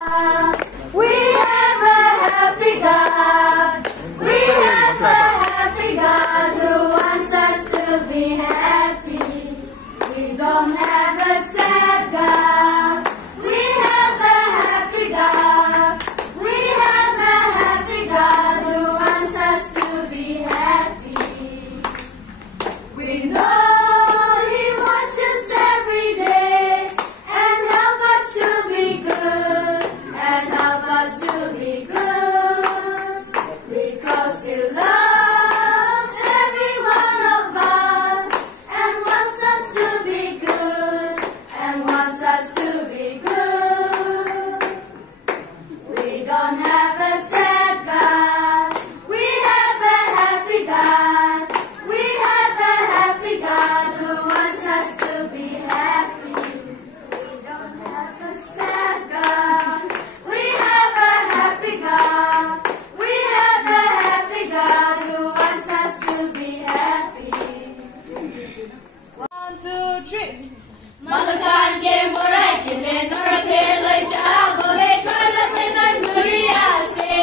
We have a happy God. We have a happy God who wants us to be happy. We don't have a sad God. We have a happy God. We have a happy God who wants us to be happy. We know He watches every day and help us to be good. And help us to be good, because He loves every one of us and wants us to be good, and wants us to be good. We don't have a sad God, we have a happy God. We have a happy God who wants us to be happy. We don't have a sad God. We have a happy God. We have a happy God who wants us to be happy. 1, 2, 3. Manukan ke morai kine norte lai jabo le karna saitan duriya se.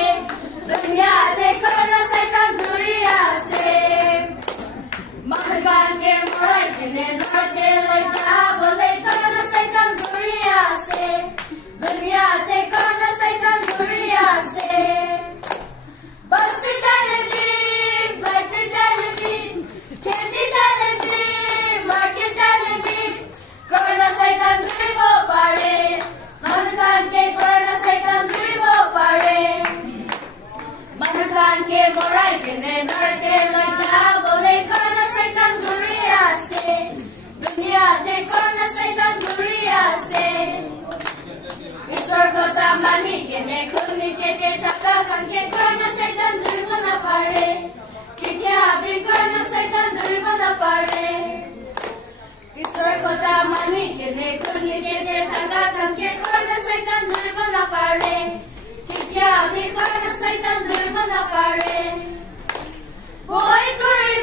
Dunya de karna saitan duriya se. Manukan ke morai kine norte lai jabo le karna saitan duriya se. Dunya de karna saitan duriya se. Basti jalebi, flight jalebi, candy jalebi, market jalebi. Karna saitan duribo pare, manukan ke karna saitan duribo pare. Manukan ke morai kine norte lai jabo le karna saitan duriya se. Dunya de karna saitan duriya se. Isor ko tamani kine khuni chete taka kanke karna saitan duribo na pare. Kikya abhi karna saitan duribo na pare. Isor ko tamani kine khuni chete taka kanke karna saitan duribo na pare. Kikya abhi karna saitan duribo na pare. Boy kore